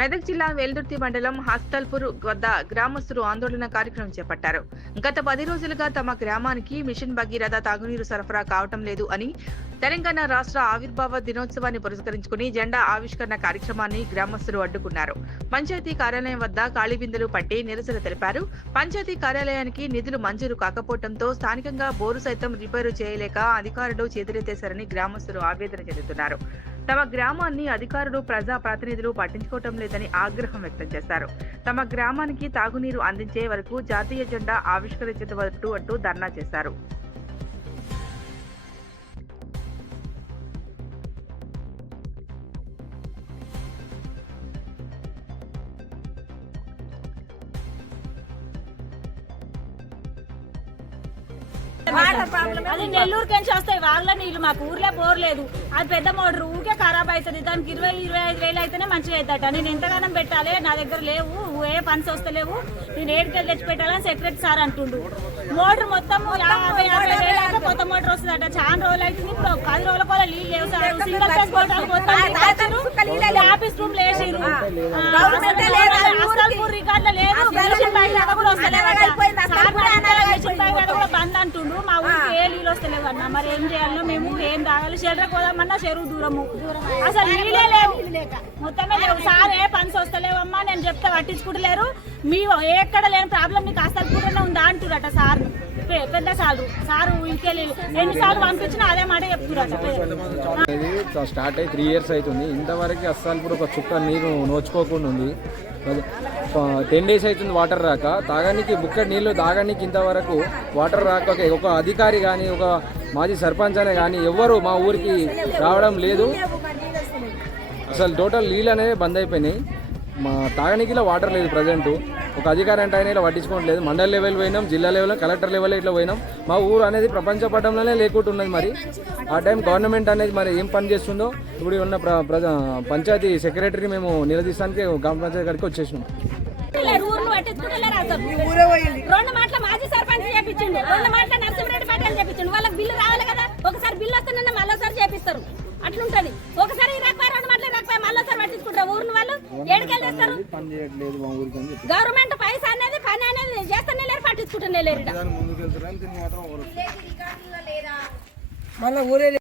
మెదక్ జిల్లా వెల్దుర్తి మండలం హస్తల్పూర్ వద్ద గ్రామస్తులు ఆందోళన కార్యక్రమం చేపట్టారు. గత 10 రోజులుగా తమ గ్రామానికి మిషన్ భగీరథ తాగునీరు సరఫరా కావటం లేదు అని తెలంగాణ రాష్ట్ర ఆవిర్భావ దినోత్సవాన్ని పురస్కరించుకుని జెండా ఆవిష్కరణ కార్యక్రమాన్ని గ్రామస్తులు అడ్డుకున్నారు. పంచాయతీ కార్యాలయం వద్ద ఖాళీ బిందెలు పట్టి నిరసన తెలిపారు. పంచాయతీ కార్యాలయానికి నిధులు మంజూరు కాకపోవడంతో స్థానికంగా బోరు సైతం రిపేరు చేయలేక అధికారులు చేతులెత్తేశారని గ్రామస్తులు ఆవేదన చెందుతున్నారు. తమ గ్రామాన్ని అధికారులు ప్రజా ప్రతినిధులు పట్టించుకోవటం లేదని ఆగ్రహం వ్యక్తం చేశారు. తమ గ్రామానికి తాగునీరు అందించే వరకు జాతీయ జెండా ఆవిష్కరించవద్దు అంటూ ధర్నా చేశారు. అది నెల్లూరుకి వస్తాయి వాళ్ళ నీళ్లు, మాకు ఊర్లో బోర్ లేదు. అది పెద్ద మోటార్ ఊరికే ఖరాబ్ అవుతుంది. దానికి 20-25 వేలు అయితేనే మంచిగా అవుతాట. నేను ఎంతగానం పెట్టాలి, నా దగ్గర లేవు, ఏ పని వస్తలేవు, నేను ఏడుకెళ్ళి తెచ్చి పెట్టాలని సెక్రటరీ సార్ అంటుండు. మోటార్ మొత్తం 50-50 వేలు అయితే కొత్త మోటార్ వస్తుందట. చాలా రోజులు అవుతుంది. ఇప్పుడు 10 రోజుల కూడా నీళ్ళు లేవు సార్. సింగల్ ఫేజ్ మోటార్ మొత్తం ఆఫీస్ రూమ్ లేచిరు. హస్తల్పూర్ రికార్డులో లేదు. మిషన్ భగీరథ కూడా బంద్ అంటుండ్రు. మా ఊరికి ఏ నీళ్ళు వస్తలేవు అన్న. మరి ఏం చేయాలో మేము ఏం తాగాలి? షెల్టర్ పోదామన్నా చెరువు దూరము, అసలు నీళ్ళే లేవు, మొత్తమే లేవు. సార్ ఏ పని వస్తలేవమ్మా నేను చెప్తే పట్టించుకుంటలేరు. మీ ఎక్కడ లేని ప్రాబ్లం మీకు హస్తల్పూర్లోనే ఉందా అంటురట సార్. పెద్ద సారు ఇంకెళ్ళి ఎన్నిసార్లు పంపించినా అదే మాట చెప్తురట. స్టార్ట్ అయ్యి 3 years అవుతుంది. ఇంతవరకు హస్తల్పూర్ ఒక చుక్క నీరు నోచుకోకుండా ఉంది. 10 days అవుతుంది వాటర్ రాక. తాగడానికి బుక్కడి నీళ్ళు తాగడానికి ఇంతవరకు వాటర్ రాక ఒక అధికారి కానీ ఒక మాజీ సర్పంచ్ అనే కానీ ఎవ్వరు మా ఊరికి రావడం లేదు. అసలు టోటల్ నీళ్ళు అనేవి బంద్ అయిపోయినాయి. మా తాగడానికి వాటర్ లేదు ప్రజెంట్. ఒక అధికారి అంటే ఆయన ఇలా పట్టించుకోవట్లేదు. మండల లెవెల్ పోయినాం, జిల్లా లెవెల్, కలెక్టర్ లెవెల్ ఇట్లా పోయినాం. మా ఊరు అనేది ప్రపంచ పటంలోనే లేకుంటున్నది. మరి ఆ టైం గవర్నమెంట్ అనేది మరి ఏం పని చేస్తుందో ఇప్పుడు ఉన్న పంచాయతీ సెక్రటరీ మేము నిలదీస్తానికి గ్రామ పంచాయతీ కాడికి వచ్చేసినాం. 2 మాటల మాజీ సర్పంచ్ చేపించిండు, 2 మాటల నరసింహరెడ్డి పటేల్ చేపించిండు. వాళ్ళకి బిల్లు రావాలి కదా. ఒకసారి బిల్లు వస్తుందన్న మళ్ళీసారి చేపిస్తారు. అట్లుంటది. ఒకసారి రాకపోయి 2 మాటలు రాకపోయి మళ్ళీసారి పట్టించుకుంటారు. ఊరిని వాళ్ళు ఏడుకెళ్ళి చేస్తారు. గవర్నమెంట్ పైసా అనేది పని అనేది చేస్తూనే లేరు, పట్టించుకుంటూనే లేరు.